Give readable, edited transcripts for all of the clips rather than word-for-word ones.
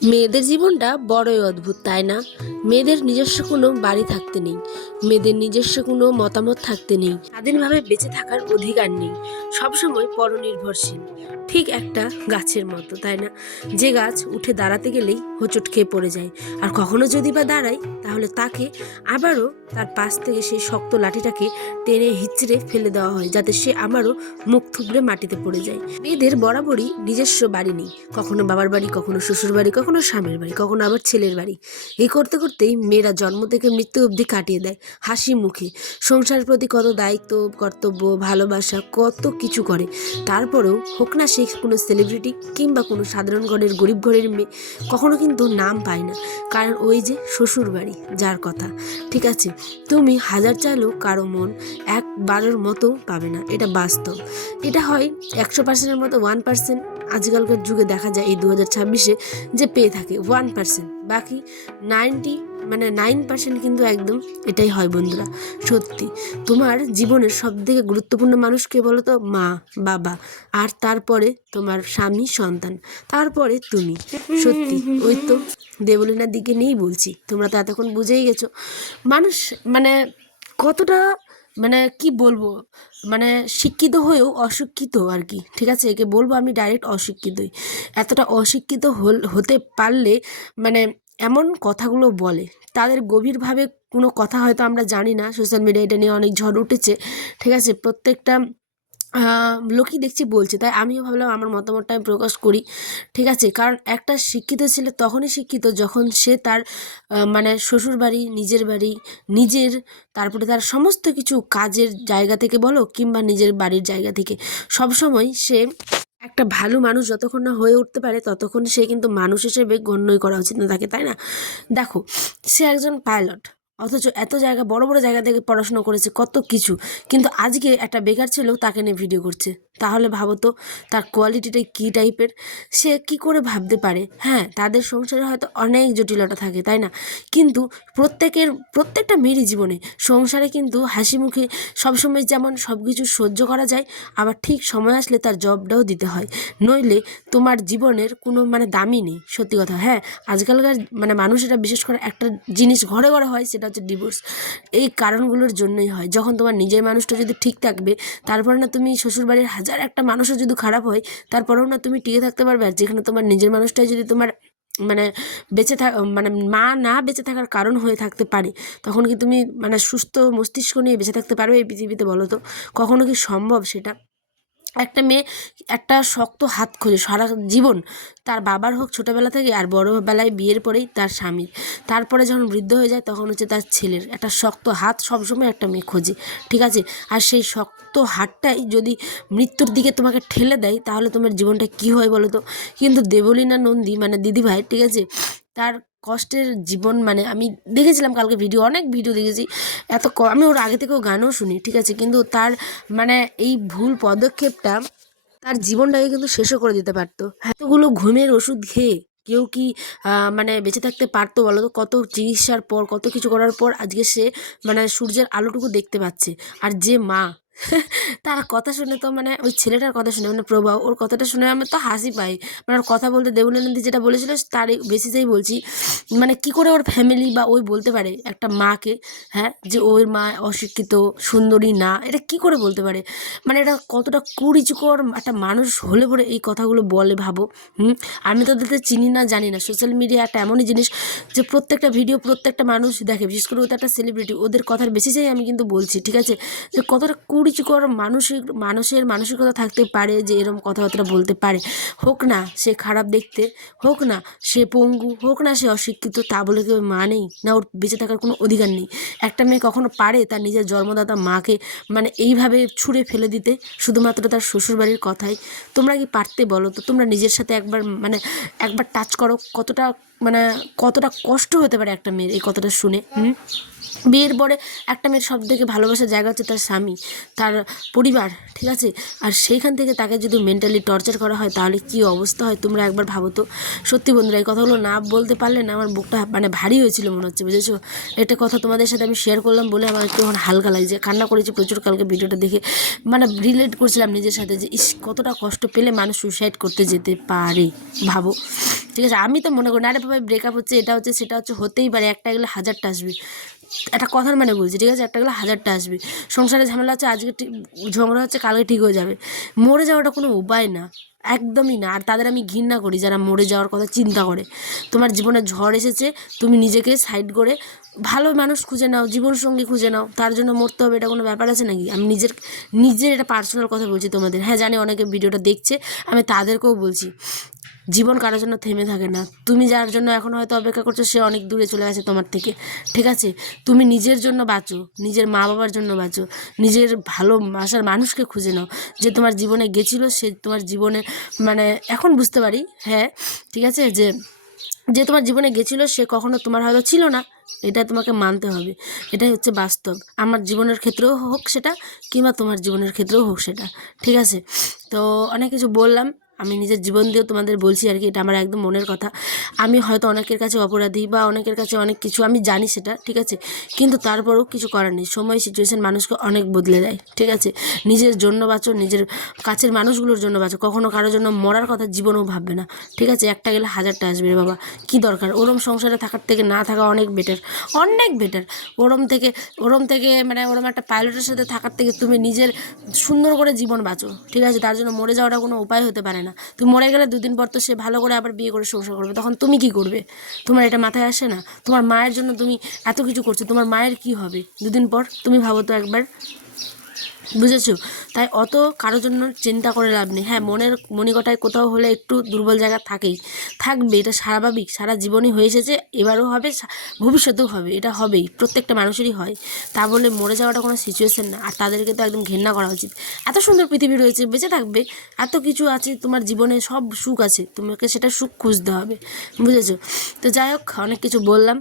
মেয়েদের জীবনটা বড়ই অদ্ভুত, তাই না? মেয়েদের নিজস্ব কোনো বাড়ি থাকতে নেই, মেয়েদের নিজস্ব কোনো মতামত থাকতে নেই, স্বাধীনভাবে বেঁচে থাকার অধিকার নেই, সবসময় পরনির্ভরশীল। ঠিক একটা গাছের মতো, তাই না? যে গাছ উঠে দাঁড়াতে গেলেই হোঁচট খেয়ে পড়ে যায়, আর কখনো যদি বা দাঁড়ায় তাহলে তাকে আবারও তার পাশ থেকে সেই শক্ত লাঠিটাকে টেনে হিচড়ে ফেলে দেওয়া হয়, যাতে সে আবারও মুখ থুবড়ে মাটিতে পড়ে যায়। মেয়েদের বরাবরই নিজস্ব বাড়ি নেই, কখনো বাবার বাড়ি, কখনো শ্বশুর বাড়ি, কখনো স্বামীর বাড়ি, কখনো আবার ছেলের বাড়ি। এই করতে করতেই মেয়েরা জন্ম থেকে মৃত্যু অবধি কাটিয়ে দেয় হাসি মুখে। সংসারের প্রতি কত দায়িত্ব, কর্তব্য, ভালোবাসা, কত কিছু করে। তারপরেও হোক না সে কোনো সেলিব্রিটি কিংবা কোনো সাধারণ ঘরের গরিব ঘরের মেয়ে, কখনো কিন্তু নাম পায় না, কারণ ওই যে শ্বশুর বাড়ি যার কথা। ঠিক আছে, তুমি হাজার চাইলেও কারো মন একবারের মতো পাবে না, এটা বাস্তব। এটা হয় 100%-এর মতো 1%। আজকালকার যুগে দেখা যায় এই 2026-এ যে পেয়ে থাকে 1%, বাকি 9% কিন্তু একদম এটাই হয় বন্ধুরা। সত্যি, তোমার জীবনের সবথেকে গুরুত্বপূর্ণ মানুষ কে বলো তো? মা, বাবা, আর তারপরে তোমার স্বামী, সন্তান, তারপরে তুমি। সত্যি, ওই তো দেবলীনার দিকে নিয়েই বলছি, তোমরা তো এতক্ষণ বুঝেই গেছো মানুষ মানে কতটা, কি বলবো, শিক্ষিত হয়েও অশিক্ষিত আর কি। ঠিক আছে, একে বলবো আমি ডাইরেক্ট অশিক্ষিতই। এতটা অশিক্ষিত হতে পারলে মানে এমন কথাগুলো বলে, তাদের গভীরভাবে কোনো কথা হয়তো আমরা জানি না। সোশ্যাল মিডিয়া এটা নিয়ে অনেক ঝড় উঠেছে। ঠিক আছে, প্রত্যেকটা লোকই দেখছি বলছে, তাই আমিও ভাবলাম আমার মতামতটা আমি প্রকাশ করি। ঠিক আছে, কারণ একটা শিক্ষিত ছেলে তখনই শিক্ষিত যখন সে তার শ্বশুর বাড়ি, নিজের বাড়ি, নিজের, তারপরে তার সমস্ত কিছু কাজের জায়গা থেকে বলো কিংবা নিজের বাড়ির জায়গা থেকে সবসময় সে একটা ভালো মানুষ যতক্ষণ না হয়ে উঠতে পারে ততক্ষণ সে কিন্তু মানুষ হিসেবে গণ্যই করা উচিত না তাকে, তাই না? দেখো, সে একজন পাইলট, অথচ এত জায়গা, বড় বড় জায়গা থেকে পড়াশোনা করেছে, কত কিছু, কিন্তু আজকে একটা বেকার ছেলেও তাকে নিয়ে ভিডিও করছে। তাহলে ভাবো তো তার কোয়ালিটিটা কী টাইপের। সে কি করে ভাবতে পারে? হ্যাঁ, তাদের সংসারে হয়তো অনেক জটিলতা থাকে, তাই না? কিন্তু প্রত্যেকটা মেয়েরই জীবনে সংসারে কিন্তু হাসি মুখে সবসময় যেমন সব কিছু সহ্য করা যায়, আবার ঠিক সময় আসলে তার জবটাও দিতে হয়, নইলে তোমার জীবনের কোনো দামই নেই। সত্যি কথা। হ্যাঁ, আজকালকার মানুষেরা বিশেষ করে একটা জিনিস ঘরে ঘরে হয়, সেটা হচ্ছে ডিভোর্স। এই কারণগুলোর জন্যই হয়। যখন তোমার নিজের মানুষটা যদি ঠিক থাকবে, তারপরে না তুমি শ্বশুরবাড়ির হাজার একটা মানুষও যদি খারাপ হয়, তারপরেও না তুমি টিকে থাকতে পারবে। আর যেখানে তোমার নিজের মানুষটাই যদি তোমার মানে বেঁচে থাক মা না বেঁচে থাকার কারণ হয়ে থাকতে পারে, তখন কি তুমি সুস্থ মস্তিষ্ক নিয়ে বেঁচে থাকতে পারবে এই পৃথিবীতে? বলো তো, কখনো কি সম্ভব সেটা? একটা মেয়ে একটা শক্ত হাত খোঁজে সারা জীবন, তার বাবার হোক ছোটোবেলা থেকে, আর বড়োবেলায় বিয়ের পরেই তার স্বামীর, তারপরে যখন বৃদ্ধ হয়ে যায় তখন হচ্ছে তার ছেলের। একটা শক্ত হাত সবসময় একটা মেয়ে খোঁজে। ঠিক আছে, আর সেই শক্ত হাতটাই যদি মৃত্যুর দিকে তোমাকে ঠেলে দেয়, তাহলে তোমার জীবনটা কী হয় বলো তো? কিন্তু দেবলীনা নন্দী দিদিভাই, ঠিক আছে, তার কষ্টের জীবন আমি দেখেছিলাম কালকে ভিডিও, অনেক ভিডিও দেখেছি। আমি ওর আগে থেকেও গানও শুনি। ঠিক আছে, কিন্তু তার এই ভুল পদক্ষেপটা তার জীবনটাকে কিন্তু শেষও করে দিতে পারতো। এতগুলো ঘুমের ওষুধ খেয়ে কেউ কি বেঁচে থাকতে পারতো বলো তো? কত চিকিৎসার পর, কত কিছু করার পর আজকে সে সূর্যের আলোটুকু দেখতে পাচ্ছে। আর যে মা তার কথা শুনে তো ওই ছেলেটার কথা শুনে প্রভা, ওর কথাটা শুনে আমার তো হাসি পায়। ওর কথা বলতে দেবলীনন্দী যেটা বলেছিল তার বেসিসেই বলছি, কি করে ওর ফ্যামিলি বা ওই বলতে পারে একটা মাকে, হ্যাঁ, যে ওর মা অশিক্ষিত, সুন্দরী না, এটা কি করে বলতে পারে? এটা কতটা কুরুচিকর একটা মানুষ হলে পরে এই কথাগুলো বলে, ভাবো। আমি তো তাদের চিনি না, জানি না। সোশ্যাল মিডিয়া একটা এমনই জিনিস যে প্রত্যেকটা ভিডিও প্রত্যেকটা মানুষ দেখে, বিশেষ করে ওদের একটা সেলিব্রিটি, ওদের কথার বেসিসেই আমি কিন্তু বলছি। ঠিক আছে, যে কতটা কুরুচিকর মানুষের মানসিকতা থাকতে পারে যে এরকম কথাবার্তা বলতে পারে। হোক না সে খারাপ দেখতে, হোক না সে পঙ্গু, হোক না সে অশিক্ষিত, তা বলে কি ওর মা নেই, না ওর বেঁচে থাকার কোনো অধিকার নেই? একটা মেয়ে কখনো পারে তার নিজের জন্মদাতা মাকে এইভাবে ছুঁড়ে ফেলে দিতে শুধুমাত্র তার শ্বশুরবাড়ির কথাই? তোমরা কি পারতে বলো তো? তোমরা নিজের সাথে একবার একবার টাচ করো, কতটা কতটা কষ্ট হতে পারে একটা মেয়ের এই কথাটা শুনে। বিয়ের পরে একটা মেয়ের সব থেকে ভালোবাসার জায়গা হচ্ছে তার স্বামী, তার পরিবার, ঠিক আছে। আর সেইখান থেকে তাকে যদি মেন্টালি টর্চার করা হয় তাহলে কী অবস্থা হয় তোমরা একবার ভাবো তো। সত্যি বন্ধুরা, এই কথাগুলো না বলতে পারলে না আমার বুকটা মানে ভারী হয়েছিল মনে হচ্ছে, বুঝেছো। একটা কথা তোমাদের সাথে আমি শেয়ার করলাম বলে আমার একটু এখন হালকা লাগছে। কান্না করেছি প্রচুর কালকে ভিডিওটা দেখে, মানে রিলেট করছিলাম নিজের সাথে যে ইস কতটা কষ্ট পেলে মানুষ সুইসাইড করতে যেতে পারে, ভাবো। ঠিক আছে, আমি তো মনে করি না আরে বাবা ব্রেকআপ হচ্ছে, এটা হচ্ছে, সেটা হচ্ছে, হতেই পারে, একটা গেলে হাজারটা আসবে, একটা কথার মানে বলছি, ঠিক আছে, একটা গেলে হাজারটা আসবে। সংসারে ঝামেলা হচ্ছে, আজকে ঝগড়া হচ্ছে, কালকে ঠিক হয়ে যাবে। মরে যাওয়াটা কোনো উপায় না, একদমই না। আর তাদের আমি ঘৃণা করি যারা মরে যাওয়ার কথা চিন্তা করে। তোমার জীবনে ঝড় এসেছে, তুমি নিজেকে সাইড করে ভালো মানুষ খুঁজে নাও, জীবনসঙ্গী খুঁজে নাও, তার জন্য মরতে হবে এটা কোনো ব্যাপার আছে নাকি? আমি নিজের এটা পার্সোনাল কথা বলছি তোমাদের। হ্যাঁ জানি অনেকে ভিডিওটা দেখছে, আমি তাদেরকেও বলছি, জীবন কারোর জন্য থেমে থাকে না। তুমি যার জন্য এখন হয়তো অপেক্ষা করছো সে অনেক দূরে চলে গেছে তোমার থেকে, ঠিক আছে। তুমি নিজের জন্য বাঁচো, নিজের মা বাবার জন্য বাঁচো, নিজের ভালোবাসার মানুষকে খুঁজে নাও। যে তোমার জীবনে গেছিলো সে তোমার জীবনে মানে এখন বুঝতে পারি, হ্যাঁ ঠিক আছে, যে তোমার জীবনে গেছিলো সে কখনো তোমার হয়তো ছিল না, এটা তোমাকে মানতে হবে। এটাই হচ্ছে বাস্তব, আমার জীবনের ক্ষেত্রেও হোক সেটা, কিংবা তোমার জীবনের ক্ষেত্রেও হোক সেটা, ঠিক আছে। তো অনেক কিছু বললাম, আমি নিজের জীবন দিয়েও তোমাদের বলছি আর কি, এটা আমার একদম মনের কথা। আমি হয়তো অনেকের কাছে অপরাধী বা অনেকের কাছে অনেক কিছু আমি জানি সেটা, ঠিক আছে, কিন্তু তারপরেও কিছু করার নেই। সময় সিচুয়েশান মানুষকে অনেক বদলে দেয়, ঠিক আছে। নিজের জন্য বাঁচো, নিজের কাছের মানুষগুলোর জন্য বাঁচো, কখনো কারোর জন্য মরার কথা জীবনেও ভাববে না, ঠিক আছে। একটা গেলে হাজারটা আসবে রে বাবা, কী দরকার। ওরম সংসারে থাকার থেকে না থাকা অনেক বেটার, অনেক বেটার। ওরম থেকে মানে ওরম একটা পাইলটের সাথে থাকার থেকে তুমি নিজের সুন্দর করে জীবন বাঁচো, ঠিক আছে। তার জন্য মরে যাওয়াটা কোনো উপায় হতে পারে না। তুমি মরে গেলে দুদিন পর তো সে ভালো করে আবার বিয়ে করে সংসার করবে, তখন তুমি কি করবে? তোমার এটা মাথায় আসে না? তোমার মায়ের জন্য তুমি এত কিছু করছো, তোমার মায়ের কি হবে দুদিন পর? তুমি ভাবো তো একবার, বুঝেছো। তাই অত কারোর জন্য চিন্তা করে লাভ নেই। হ্যাঁ মনিকটায় কোথাও হলে একটু দুর্বল জায়গা থাকবে, এটা স্বাভাবিক, সারা জীবনই হয়ে এসেছে, এবারও হবে, ভবিষ্যতেও হবে, এটা হবেই, প্রত্যেকটা মানুষেরই হয়। তা বলে মরে যাওয়াটা কোনো সিচুয়েশন না। আর তাদেরকে তো একদম ঘেন্না করা উচিত। এত সুন্দর পৃথিবী রয়েছে, বেঁচে থাকবে, এত কিছু আছে, তোমার জীবনে সব সুখ আছে, তোমাকে সেটা সুখ খুঁজতে হবে, বুঝেছো। তো যাই হোক, অনেক কিছু বললাম।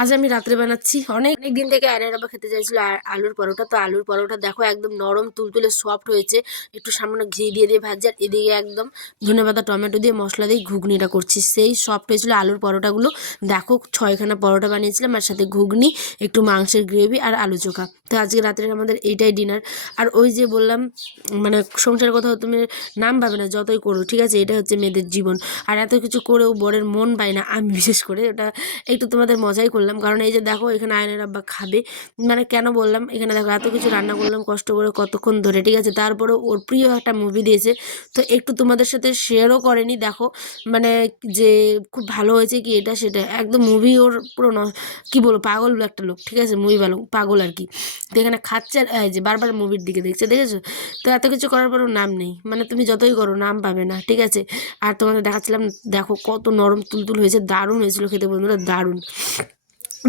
আজ আমি রাত্রে বানাচ্ছি, অনেক দিন থেকে আয়নের বাবা খেতে চাইছিল আলুর পরোটা। তো আলুর পরোটা দেখো একদম নরম তুলতুলে সফট হয়েছে, একটু সামান্য ঘি দিয়ে ভাজি, আর এদিকে একদম ধনেপাতা টমেটো দিয়ে মশলা দিয়ে ঘুগনিটা করছি, সেই সফট হয়েছিল আলুর পরোটাগুলো। দেখো 6খানা পরোটা বানিয়েছিলাম, আর সাথে ঘুগনি, একটু মাংসের গ্রেভি আর আলু চোখা। তো আজকে রাত্রে আমাদের এইটাই ডিনার। আর ওই যে বললাম মানে সংসারের কথা তুমি নাম পাবে না যতই করো, ঠিক আছে, এটা হচ্ছে মেয়েদের জীবন। আর এত কিছু করেও বরের মন পায় না, আমি বিশেষ করে ওটা একটু তোমাদের মজাই করলাম। কারণ এই যে দেখো এখানে আয়নের আব্বা খাবে, মানে কেন বললাম, এখানে দেখো এত কিছু রান্না করলাম কষ্ট করে কতক্ষণ ধরে, ঠিক আছে, তারপরেও ওর প্রিয় একটা মুভি দিয়েছে, তো একটু তোমাদের সাথে শেয়ারও করেনি। দেখো মানে যে খুব ভালো হয়েছে কি এটা সেটা, একদম মুভি ওর পুরো কী বলবো, পাগল একটা লোক, ঠিক আছে, মুভি ভালো পাগল আর কি। তো এখানে খাচ্ছে আর যে বারবার মুভির দিকে দেখছে, দেখেছো। তো এত কিছু করার পরেও নাম নেই, মানে তুমি যতই করো নাম পাবে না, ঠিক আছে। আর তোমাদের দেখাচ্ছিলাম, দেখো কত নরম তুলতুল হয়েছে, দারুণ হয়েছিল খেতে বন্ধুরা, দারুণ।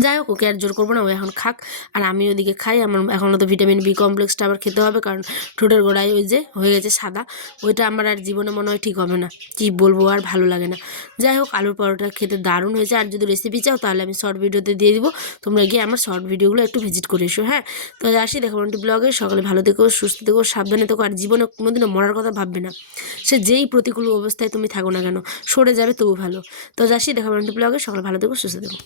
যাই হোক, ওকে আর জোর করবো না, ও এখন খাক, আর আমি ওদিকে খাই। আমার এখনও তো ভিটামিন বি কমপ্লেক্সটা আবার খেতে হবে, কারণ ঠোঁটের গোড়ায় ওই যে হয়ে গেছে সাদা, ওইটা আমার আর জীবনে মনে হয় ঠিক হবে না, কি বলবো, আর ভালো লাগে না। যাই হোক, আলুর পরোটা খেতে দারুণ হয়েছে। আর যদি রেসিপি চাও তাহলে আমি শর্ট ভিডিওতে দিয়ে দিব, তোমরা গিয়ে আমার শর্ট ভিডিওগুলো একটু ভিজিট করে এসো। হ্যাঁ, তো আসি, দেখো একটু ব্লগে, সকালে ভালো থেকো, সুস্থ থেকো, সাবধানে থেকো, আর জীবনে কোনোদিনও মরার কথা ভাববে না। সে যেই প্রতিকূল অবস্থায় তুমি থাকো না কেন, সরে যাবে তবু ভালো। তো আসি, দেখো একটু ব্লগে, সকালে ভালো থেকো, সুস্থ থেকো।